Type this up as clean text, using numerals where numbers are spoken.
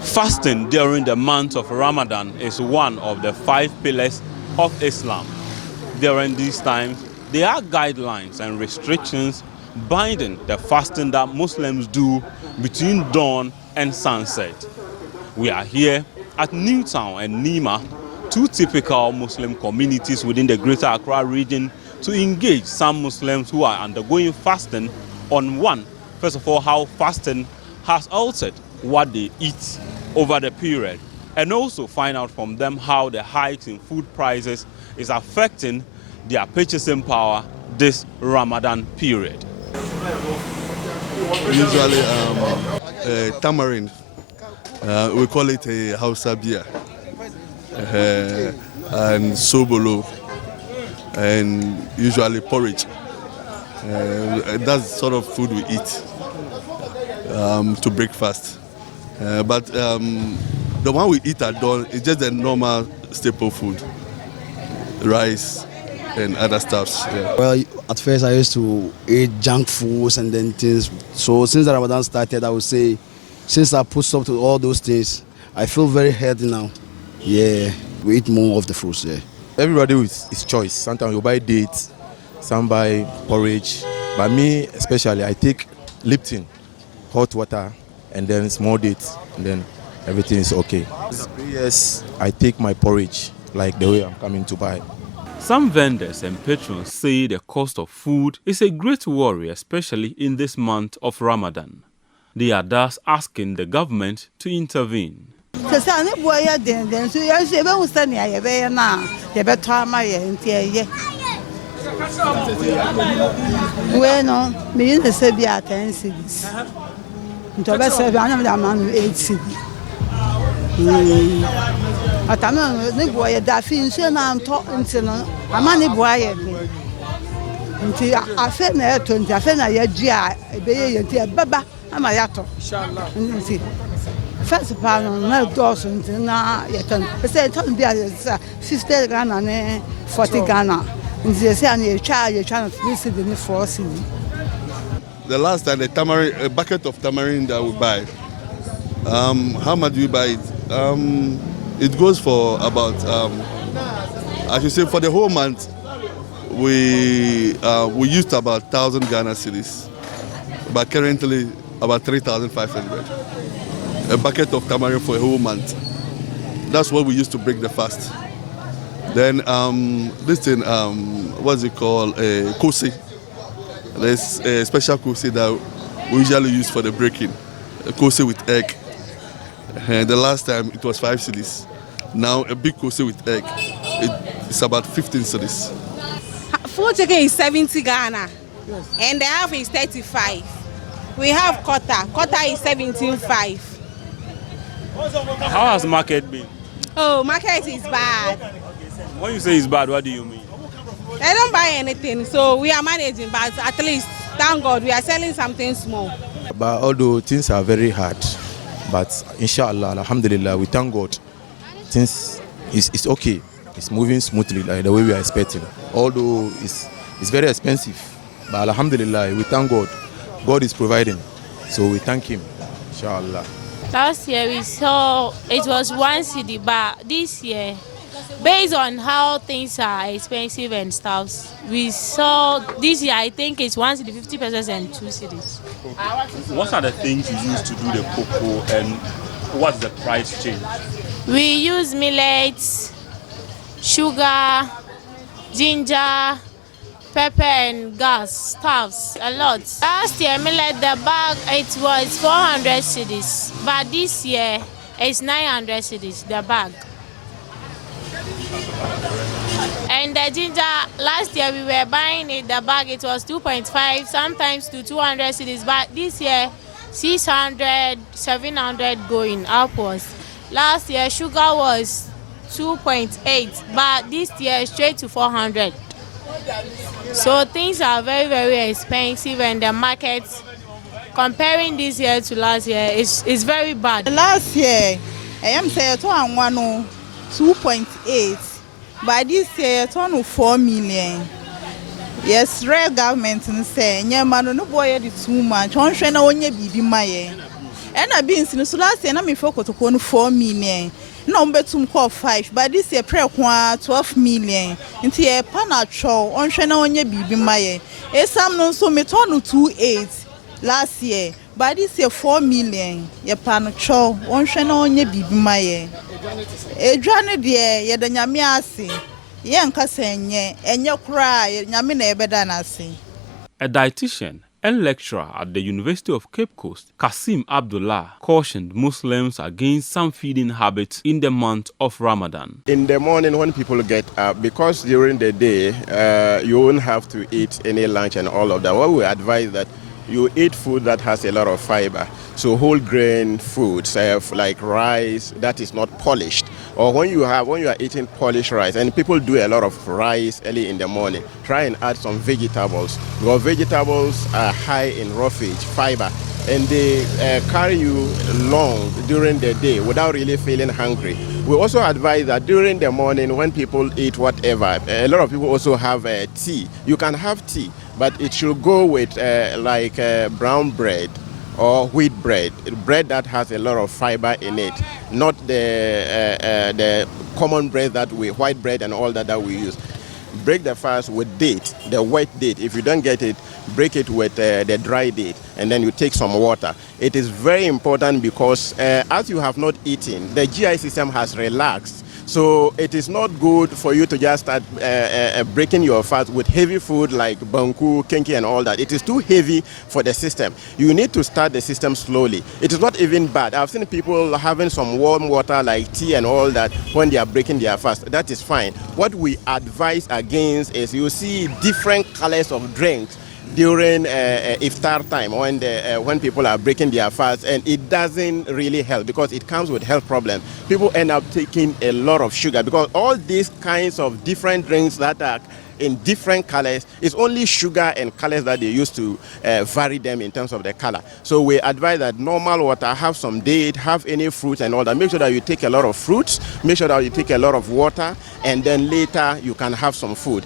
Fasting during the month of Ramadan is one of the 5 pillars of Islam. During these times, there are guidelines and restrictions binding the fasting that Muslims do between dawn and sunset. We are here at Newtown and Nima, 2 typical Muslim communities within the Greater Accra region, to engage some Muslims who are undergoing fasting on one, first of all, how fasting has altered what they eat over the period, and also find out from them how the hikes in food prices is affecting their purchasing power this Ramadan period. Usually tamarind, we call it a Hausa beer, and sobolo, and usually porridge. That's sort of food we eat to breakfast. But the one we eat at dawn is just the normal staple food, rice and other stuffs. Yeah. Well, at first I used to eat junk foods and then things. So since the Ramadan started, I would say, since I put stop to all those things, I feel very healthy now. Yeah, we eat more of the fruits. Yeah. Everybody with his choice. Sometimes you buy dates, some buy porridge. But me especially, I take Lipton, hot water, and then small dates, and then everything is okay. Yes, I take my porridge like the way I'm coming to buy. Some vendors and patrons say the cost of food is a great worry, especially in this month of Ramadan. They are thus asking the government to intervene. First of all, no dozen, $50 Ghana, 40 Ghana. They say, you're trying to visit the force. The last time, a bucket of tamarind that we buy, how much do we buy it? It goes for about, I should say, for the whole month, we used about 1,000 Ghana cedis, but currently about 3,500. A bucket of tamarind for a whole month. That's what we used to break the fast. Then this thing, what's it called? Kosi. There's a special kosi that we usually use for the breaking. A kosi with egg. And the last time it was 5 cedis. Now a big kosi with egg, it's about 15 cedis. Full chicken is 70 Ghana, yes. And the half is 35. We have quarter is 17.5. How has the market been? Oh, market is bad. When you say it's bad, what do you mean? They don't buy anything, so we are managing, but at least, thank God, we are selling something small. But although things are very hard, but inshallah, alhamdulillah, we thank God. Things is okay. It's moving smoothly like the way we are expecting. Although it's very expensive, but alhamdulillah, we thank God. God is providing, so we thank Him, inshallah. Last year we saw it was 1 cedi, but this year, based on how things are expensive and stuff, we saw this year I think it's 1 cedi, 50 pesos and 2 cedis. What are the things you use to do the cocoa, and what's the price change? We use millets, sugar, ginger, pepper and gas, stuffs, a lot. Last year, millet, the bag, it was 400 cedis, but this year, it's 900 cedis, the bag. And the ginger, last year we were buying it, the bag, it was 2.5, sometimes to 200 cedis, but this year, 600, 700 going upwards. Last year, sugar was 2.8, but this year, straight to 400. So things are very, very expensive, and the market, comparing this year to last year, is very bad. Last year, I am saying 2.8, but this year, 4 million. Yes, real government say, yeah, man, no boy, it's too much. On Shana, only be my And I been since last year, I'm for 4 million. No, but to call 5, but this year, prayer 12 million. Into a panacho, on Shana on your baby Maye. A some non so meton 2.8 last year, but this year 4 million. Your panacho, on Shana on your baby Maye. A journey dear, ye the Yamiasi. Yanka senye, and your cry, Yamina bedanasi. A dietitian and lecturer at the University of Cape Coast, Kasim Abdullah, cautioned Muslims against some feeding habits in the month of Ramadan. In the morning when people get up, because during the day you won't have to eat any lunch and all of that, what we advise that you eat food that has a lot of fiber. So whole grain foods like rice that is not polished, or when you are eating polished rice, and people do a lot of rice early in the morning, try and add some vegetables, because vegetables are high in roughage, fiber, and they carry you long during the day without really feeling hungry. We also advise that during the morning when people eat whatever, a lot of people also have tea. You can have tea, but it should go with brown bread or wheat bread that has a lot of fiber in it, not the common bread white bread and all that we use. Break the fast with date, the wet date. If you don't get it, break it with the dry date, and then you take some water. It is very important because as you have not eaten, the GI system has relaxed. So it is not good for you to just start breaking your fast with heavy food like banku, kenki and all that. It is too heavy for the system. You need to start the system slowly. It is not even bad. I've seen people having some warm water like tea and all that when they are breaking their fast. That is fine. What we advise against is you see different colors of drinks during iftar time when people are breaking their fast, and it doesn't really help because it comes with health problems. People end up taking a lot of sugar because all these kinds of different drinks that are in different colors, it's only sugar and colors that they use to vary them in terms of the color. So we advise that normal water, have some date, have any fruit and all that. Make sure that you take a lot of fruits, make sure that you take a lot of water, and then later you can have some food.